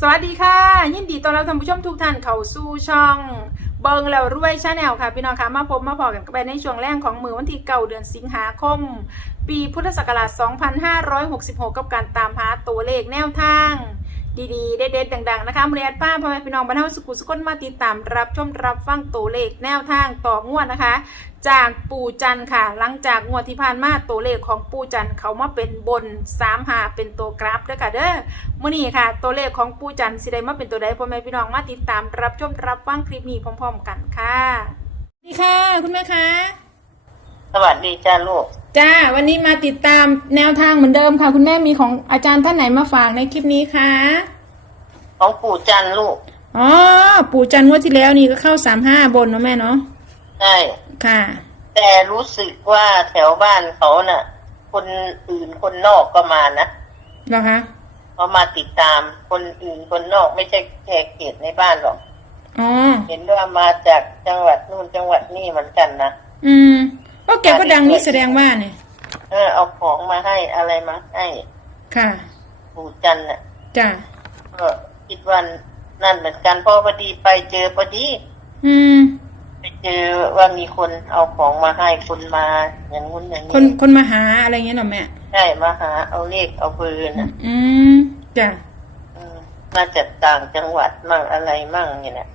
สวัสดีค่ะ ยินดีต้อนรับท่านผู้ชมทุกท่านเข้าสู่ช่อง เบิงแล้วรวยชาแนลค่ะ พี่น้องค่ะมาพบมาพอกันกันไปในช่วงแรกของมือวันที่เก่าเดือนสิงหาคม ปีพุทธศักราช 2566 กับการตามหาตัวเลขแนวทาง ดีๆ เด็ดๆดังๆนะคะมเรียนป้าพ่อแม่พี่น้องบรรเทาสุขุสุขนมาติดตามรับชมรับฟังตัวเลขแนวทางต่องวดนะคะ จากปูจันค่ะ หลังจากงวดที่ผ่านมาตัวเลขของปูจันเขามาเป็นบน3หาเป็นตัวกราฟเด้อค่ะเด้อมื่อนี้ค่ะ ตัวเลขของปูจันสิได้มาเป็นตัวใดพ่อแม่พี่น้องมาติดตามรับชมรับฟังคลิปนี้พร้อม ๆ กันค่ะสวัสดีค่ะ คุณแม่คะสวัสดีจ้าลูก จ้า วันนี้มาติดตามแนวทางเหมือนเดิมค่ะ คุณแม่มีของอาจารย์ท่านไหนมาฝากในคลิปนี้คะของปู่จันทร์ลูกอ๋อปูจันทร์งวดที่แล้วนี่ก็เข้าสามห้าบนเนาะแม่เนาะใช่ค่ะ แต่รู้สึกว่าแถวบ้านเขาน่ะ คนอื่นคนนอกก็มานะเหรอคะเขามาติดตามคนอื่นคนนอกไม่ใช่แค่เขตในบ้านหรอกอ๋อเห็นว่ามาจากจังหวัดนู่นจังหวัดนี่เหมือนกันนะอืม ก็แกก็ดังนี่แสดงว่าเนี่ยเออเอาของมาให้อะไรมาให้ค่ะปู่จันทร์น่ะจ้าก็คิดว่านั่นเหมือนกันเพราะพอดีไปเจอพอดี อืม ไปเจอว่ามีคนเอาของมาให้คนมาอย่างงู้นอย่างคนนี้คนมาหาอะไรเงี้ยเหรอแม่ใช่มาหาเอาเลขเอาเบอร์นะอืมจ้ะอืมมาจากต่างจังหวัดมั่งอะไรมั่งเนี่ยนะ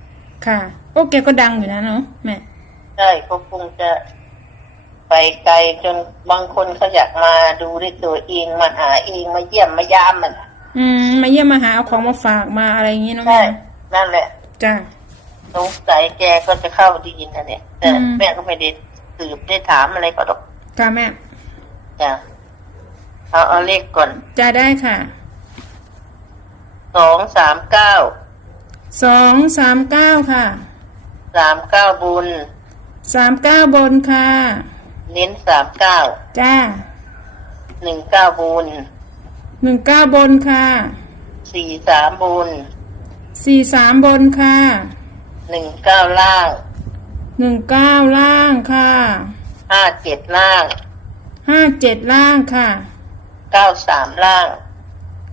ค่ะ โอ้แกก็ดังอยู่นะเนาะแม่ ใช่เขาคงจะ ไปไกลจนบางคนเขาอยากมาดูด้วยตัวเองมาหาเองมาเยี่ยมมายามมันน่ะอืมมาเยี่ยมมาหาเอาของมาฝากมาอะไรอย่างงี้เนาะใช่แม่นั่นแหละจ้ะสงสัยแกก็จะเข้าดีนะเนี่ยแต่อืมแม่ก็ไม่ได้สืบได้ถามอะไรก็ดอกค่ะแม่จ้ะเอาเอาเลขก่อนจ้าได้ค่ะสองสามเก้าสองสามเก้าค่ะสามเก้าบุญสามเก้าบนค่ะ เน้นสามเก้าจ้าหนึ่งเก้าบุญหนึ่งเก้าบนค่ะสี่สามบุญสี่สามบนค่ะหนึ่งเก้าล่างหนึ่งเก้าล่างค่ะห้าเจ็ดล่างห้าเจ็ดล่างค่ะเก้าสามล่าง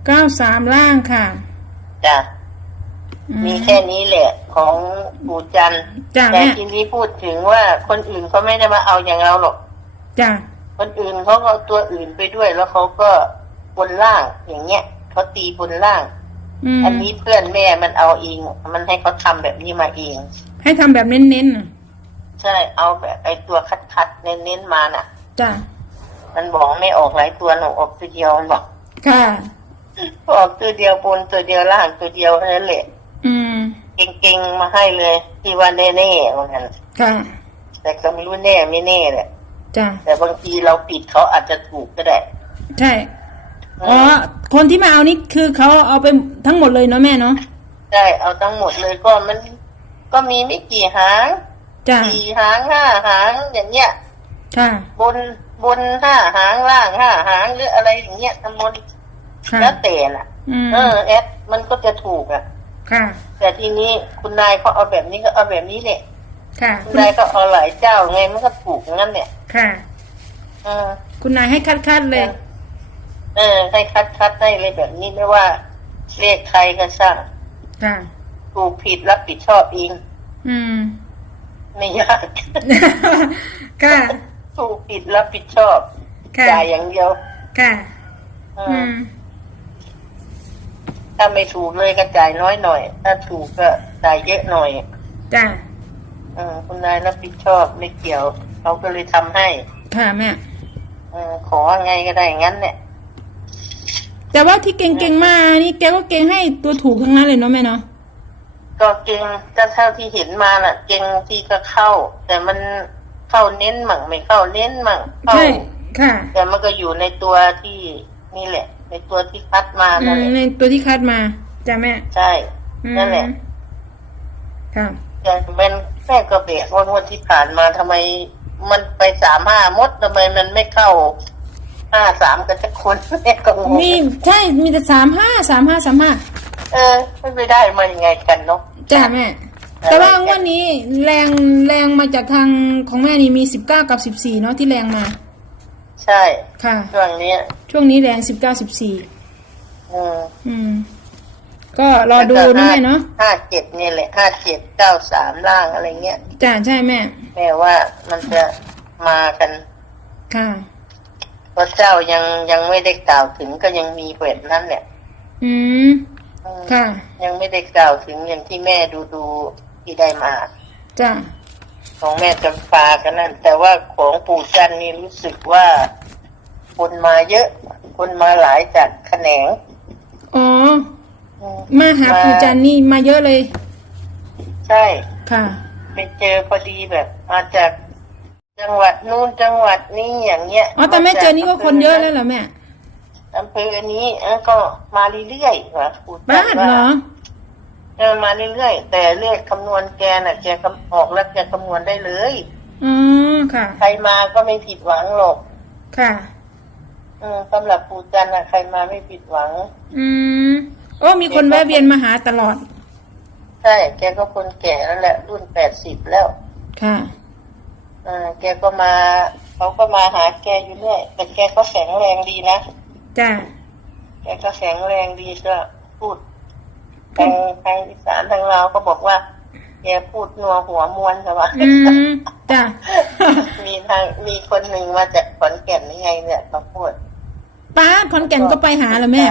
เก้าสามล่างค่ะจ้ะอืมีแค่นี้แหละ ของปู่จันทร์จ้าแต่แม่ทีนี้พูดถึงว่าคนอื่นเขาไม่ได้มาเอาอย่างเราหรอก จ้าคนอื่นเขาก็เอาตัวอื่นไปด้วย แล้วเขาก็บนล่างอย่างเงี้ยเขาตีบนล่าง อืมอันนี้เพื่อนแม่มันเอาเอง มันให้เขาทำแบบนี้มาเอง ให้ทำแบบเน้นๆน่ะใช่เอาแบบไอ้ตัวคัดๆเน้นๆมาน่ะ จ้ามันบอกไม่ออกหลายตัวหนูออกตัวเดียวมันบอก ค่ะ ออกตัวเดียวบนตัวเดียวล่างตัวเดียวเท่านั้นแหละอืม เก่งๆมาให้เลยที่ว่าแน่ๆว่างั้นค่ะแต่ก็ไม่รู้แน่ไม่แน่แหละจ้าแต่บางทีเราปิดเขาอาจจะถูกก็ได้ ใช่อ๋อคนที่มาเอานี่คือเขาเอาไปทั้งหมดเลยเนาะแม่เนาะใช่เอาทั้งหมดเลยก็มัน ก็มีไม่กี่หางจ้าสี่หางห้าหางอย่างเงี้ยค่ะบนบนห้าหางล่างห้าหางหรืออะไรอย่างเงี้ยทั้งหมดค่ะแล้วแต่น่ะอืมเออแอดมันก็จะถูกอะ ค่ะ แต่ทีนี้คุณนายเขาเอาแบบนี้ก็เอาแบบนี้แหละค่ะ คุณนายก็เอาหลายเจ้าไงมันก็ถูกงั้นเนี่ยค่ะเออคุณนายให้คัดคัดๆเลย เออให้คัดคัดให้เลยแบบนี้ไม่ว่าเลขใครก็ช่างค่ะถูกผิดรับผิดชอบเองอืม ไม่ยากค่ะถูกผิดรับผิดชอบค่ะจ่ายอย่างเดียวค่ะเอออือม ถ้าไม่ถูกเลยก็จ่ายน้อยหน่อย ถ้าถูกก็จ่ายเยอะหน่อยจ้าเออคุณนายรับผิดชอบไม่เกี่ยวเขาก็เลยทำให้ค่ะแม่ เออขอไงก็ได้งั้นเนี่ยแต่ว่าที่เก่งๆมา นี่แกก็เก่งให้ตัวถูกทั้งนั้นเลยเนาะแม่เนาะ ก็เก่งก็เท่าที่เห็นมาน่ะ เก่งที่ก็เข้า แต่มันเข้าเน้นมั่งไม่เข้าเน้นมั่งเข้าใช่ค่ะ แต่มันก็อยู่ในตัวที่นี่แหละ ในตัวที่คัดมาอืนั่นมแหละในตัวที่คัดมาจ้าแม่ใช่ อืมนั่นแหละ ค่ะแต่เป็นแม่ก็เบะว่างวดที่ผ่านมาทำไมมันไปสามห้ามดทำไมมันไม่เข้าห้าสามกันสักคนแม่ก็งงมีใช่มีแต่สามห้าสามห้าสามห้าเออไม่ไปได้มายังไงกันเนาะ จ้าแม่ แต่ว่างวันนี้แรงแรงมาจากทางของแม่นี่มีสิบเก้ากับสิบสี่เนาะที่แรงมา ใช่ค่ะ ช่วงเนี้ยช่วงนี้แรงสิบเก้าสิบสี่อืมอืม ก็รอดูนะแม่เนาะห้าเจ็ดนี่แหละห้าเจ็ดเก้าสามล่างอะไรเงี้ยจ้าใช่แม่ แม่ว่ามันจะมากันค่ะพระเจ้ายังยังไม่ได้กล่าวถึงก็ยังมีแบบนั้นแหละอืมอืมค่ะ ยังไม่ได้กล่าวถึงอย่างที่แม่ดูดูที่ได้มาจ้า ของแม่จำปากันนั่นแต่ว่าของปู่จันนี่รู้สึกว่า คนมาเยอะ คนมาหลายจากแขนงอ๋ออืมมาหาปู่จันนี่มาเยอะเลย ใช่ ค่ะ ไปเจอพอดีแบบ มาจากจังหวัดนู้นจังหวัดนี้อย่างเงี้ยอ๋อแต่แม่เจอนี่ก็คนเยอะแล้วเหรอแม่อำเภอนี้เออก็มาเรื่อยๆว่ะปู่จับ้านว่า เหรอเออมาเรื่อยๆแต่เลขคำนวณแกน่ะ แกคำออกแล้วแกคำนวณได้เลยอ๋อค่ะ ใครมาก็ไม่ผิดหวังหรอก ค่ะอืมสำหรับปู่จันน่ะใครมาไม่ผิดหวัง อืมโอ้มีคนแวะเวียนมาหาตลอด ใช่ แกก็คนแก่แล้วแหละ รุ่นแปดสิบแล้ว ค่ะอ่าแกก็มาเขาก็มาหาแกอยู่เรื่อยแต่แกก็แข็งแรงดีนะจ้าแกก็แข็งแรงดีก็พูด ทางทางอีสานทางเราวก็บอกว่าแกพูดนัวหัวมวนใช่ปะอืมจ้ามีทางมีคนหนึ่งมาจากขอนแก่นนี่ไงเนี่ยเขาพูดป้าดขอนแก่นก็ไปหาเหรอแม่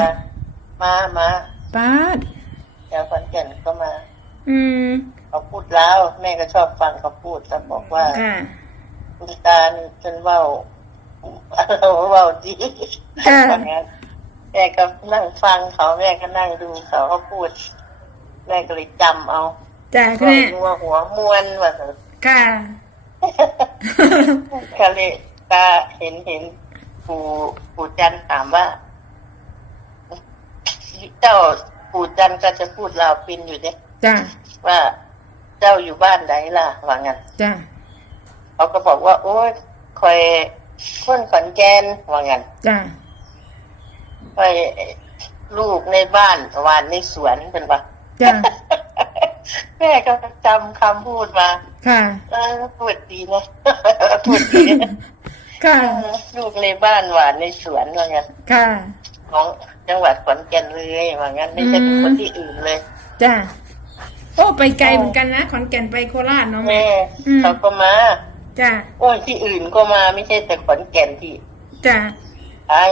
มามาป้าดแกขอนแก่นก็มา อืมเขาพูดแล้ว แม่ก็ชอบฟังเขาพูดแต่บอกว่าค่ะคุณตานี่จนเว่าเว่าดีค่ะว่างั้นแม่ก็นั่งฟังเขาแม่ก็นั่งดูเขาเขาพูด แม่ก็เลยจำเอาจ้าคุณว่าแม่หัวหัวมวนว่าซั่นค่ะก็เลยตาเห็นเห็นปู่ปู่จันทร์ถามว่า เจ้าปู่จันทร์ก็จะพูดลาวปินอยู่เนี่ยจ้าว่าเจ้าอยู่บ้านไหนล่ะว่างั้นจ้าเขาก็บอกว่า โอ้ยคอยคนขอนแก่นว่างั้นจ้าคอยลูกในบ้านหวานในสวนเป็นปะ จ้าแม่ก็จำคำพูดมา ค่ะเออพูดดีนะพูดดีค่ะลูกในบ้านหวานในสวนว่างั้นค่ะ ของจังหวัดขอนแก่นเลยว่างั้นไม่ใช่เป็นคนที่อื่นเลย จ้าโอ้ไปไกลเหมือนกันนะขอนแก่นไปโคราชเนาะแม่แม่อืมเขาก็มาจ้าโอ้ยที่อื่นก็มาไม่ใช่แต่ขอนแก่นที่จ้าทาง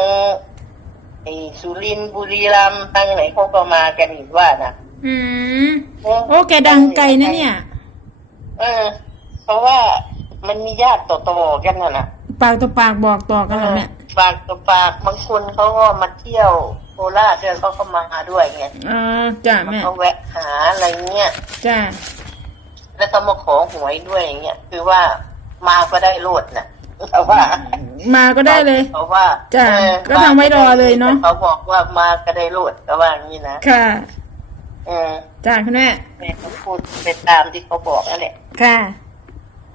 ไอ้สุรินทร์บุรีรัมย์ทางไหนเขาก็มากันอีกว่านะ อืม โอ้แกดังไกลนะเนี่ย เออ เพราะว่ามันมีญาติต่อๆกันน่ะนะปากต่อปากบอกต่อกันแล้วแม่ปากต่อปากบางคนเขาก็มาเที่ยวโคราชด้วยเขาก็มาด้วยไงอ๋อจ้าแม่เขาแวะหาอะไรเงี้ยจ้าแล้วก็มาขอหวยด้วยอย่างเงี้ยคือว่ามาก็ได้โลดนะแต่ว่า มาก็ได้เลยเขาว่าจ้ะเออก็ทำไว้รอเลยเนอะแต่เขาบอกว่ามาก็ได้โลดก็ว่าอย่างนี้นะค่ะ เออจ้าคุณแม่แม่เขาพูดเป็นตามที่เขาบอกนั่นแหละค่ะ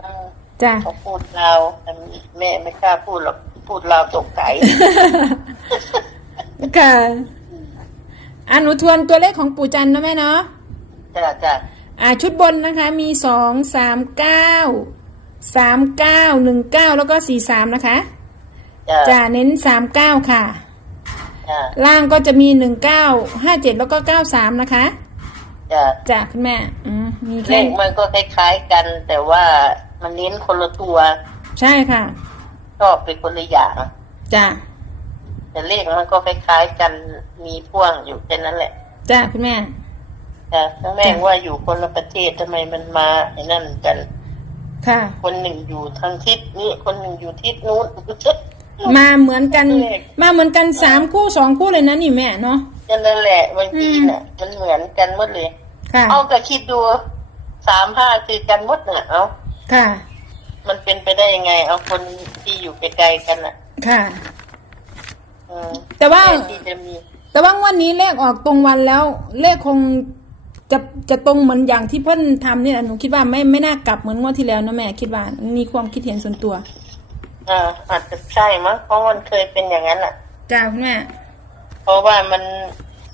เออจ้าเขาพูดเราวแต่แม่ไม่กล้าพูดหรอกพูดเราวตกใจค่ะอะหนูทวนตัวเลขของปู่จันทร์นะแม่เนาะจ้ะจ้ะอ่าชุดบนนะคะ มีสองสามเก้าสามเก้าหนึ่งเก้าแล้วก็สี่สามนะคะจ้ะจะเน้นสามเก้าค่ะ จ้ะล่างก็จะมีหนึ่งเก้าห้าเจ็ดแล้วก็เก้าสามนะคะ จ้ะจ้ะคุณแม่อืมมีเลแค่ขมันก็คล้ายๆกัน แต่ว่ามันเน้นคนละตัวใช่ค่ะชอบเป็นคนละอย่าง จ้ะแต่เลขมันก็คล้ายๆกันมีพ่วงอยู่แค่นั้นแหละจ้ะคุณแม่จ้ะทั้งแม่ว่าอยู่คนละประเทศทำไมมันมาไอ้นั่นกัน ค่ะ คนหนึ่งอยู่ทางทิศนี้คนหนึ่งอยู่ทิศนู้น มาเหมือนกันมาเหมือนกันสามคู่สองคู่เลยนะนี่แม่เนาะ นั่นแหละบางทีอืมน่ะ มันเหมือนกันหมดเลย ค่ะเอาก็คิดดูสามห้าคือกันหมดเนี่ยเอาค่ะ มันเป็นไปได้ยังไง เอาคนที่อยู่ไกลๆกันอะ ค่ะอืมแต่ว่า แทนที่จะมี แต่ว่างวันนี้เลขออกตรงวันแล้ว เลขคงจะจะตรงเหมือนอย่างที่เพิ่นทำเนี่ยหนูคิดว่าไม่ไม่น่ากลับเหมือนงวดที่แล้วนะแม่คิดว่านี่ความคิดเห็นส่วนตัวอ่าอาจจะใช่มั้งเพราะมันเคยเป็นอย่างนั้นอะ จ้าคุณแม่ เพราะว่ามัน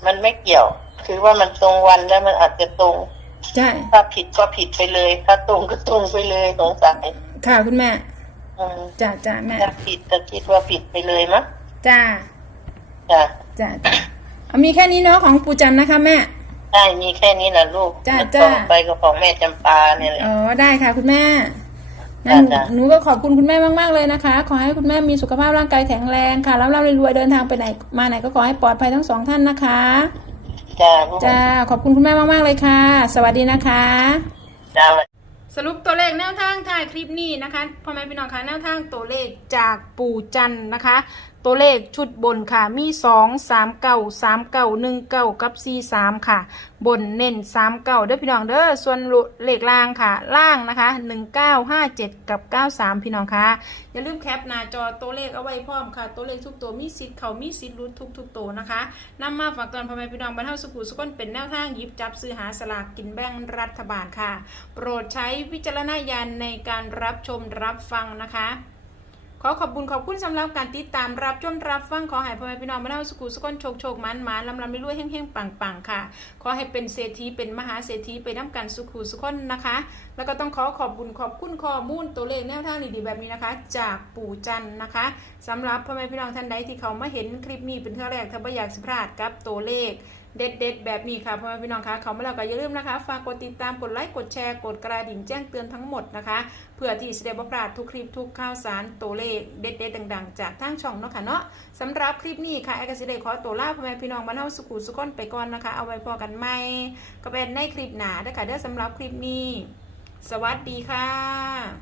มันไม่เกี่ยว คือว่ามันตรงวันแล้วมันอาจจะตรง ใช่ ถ้าผิดก็ผิดไปเลย ถ้าตรงก็ตรงไปเลยสงสัยค่ะคุณแม่อืมจ้าจ้าแม่ถ้าผิดก็คิดว่าผิดไปเลยมั้งจ้าจ้ะจ้าจ้าเอามีแค่นี้เนาะของปู่จันนะคะแม่ ได้มีแค่นี้แหละลูกจ้ะแล้วจ้ะ ต่อไปก็ของแม่จำปาเนี่ยแหละ อ๋อได้ค่ะคุณแม่งั้นจ้ะ หนูก็ขอบคุณคุณแม่มากๆเลยนะคะ ขอให้คุณแม่มีสุขภาพร่างกายแข็งแรงค่ะแล้วเรารวยๆเดินทางไปไหนมาไหนก็ขอให้ปลอดภัยทั้งสองท่านนะคะ จ้าลูกจ้าขอบคุณคุณแม่มากๆเลยค่ะ สวัสดีนะคะ จ้าสรุปตัวเลขแนวทางถ่ายคลิปนี้นะคะพ่อแม่พี่น้องคะแนวทางตัวเลขจากปู่จันทร์นะคะ ตัวเลขชุดบนค่ะ มี2 3 9 3 9 1 9กับ4 3ค่ะ บนเน้น3 9เด้อพี่น้องเด้อ ส่วนเลขล่างค่ะ ล่างนะคะ1 9 5 7กับ9 3พี่น้องค่ะ อย่าลืมแคปหน้าจอตัวเลขเอาไว้พร้อมค่ะ ตัวเลขทุกตัวมีสิทธิ์เขามีสิทธิ์รุ้ทุกทุกตัวนะคะนำมาฝากตอนพ่อแม่พี่น้องบรรเทาสุขุสุขนเป็นแนวทางยิบจับซื้อหาสลากกินแบ่งรัฐบาลค่ะ โปรดใช้วิจารณญาณในการรับชมรับฟังนะคะ ขอขอบคุณขอบคุณสำหรับการติดตามรับชมรับฟังขอให้พ่อแม่พี่น้องบรรเทาสุขุสุขนโชคโชคมันมันลำลำไม่รวยแห้งๆปังๆค่ะ ขอให้เป็นเศรษฐีเป็นมหาเศรษฐีไปน้ำกันสุขุสุขนนะคะ แล้วก็ต้องขอขอบคุณขอบคุณข้อมูลตัวเลขแนวทางดีๆแบบนี้นะคะ จากปู่จันนะคะสำหรับพ่อแม่พี่น้องท่านใดที่เขามาเห็นคลิปนี้เป็นครั้งแรกถ้าไม่อยากสิพลาดกับตัวเลข เด็ดๆ แบบนี้ค่ะพ่อแม่พี่น้องคะเขามาแล้วก็อย่าลืมนะคะ ฝากกดติดตามกดไลค์กดแชร์กดกระดิ่งแจ้งเตือนทั้งหมดนะคะเพื่อที่จะได้บ่พลาดทุกคลิปทุกข่าวสารตัวเลขเด็ดๆดัง ๆ จากทางช่องเนาะค่ะเนาะสำหรับคลิปนี้ค่ะแอร์กสิเดขอตัวลาพ่อแม่พี่น้องมาเล่าสุขุสุขนไปก่อนนะคะ เอาไว้พอกันใหม่ก็เป็นในคลิปหนาเด้อค่ะเด้อสำหรับคลิปนี้ สวัสดีค่ะ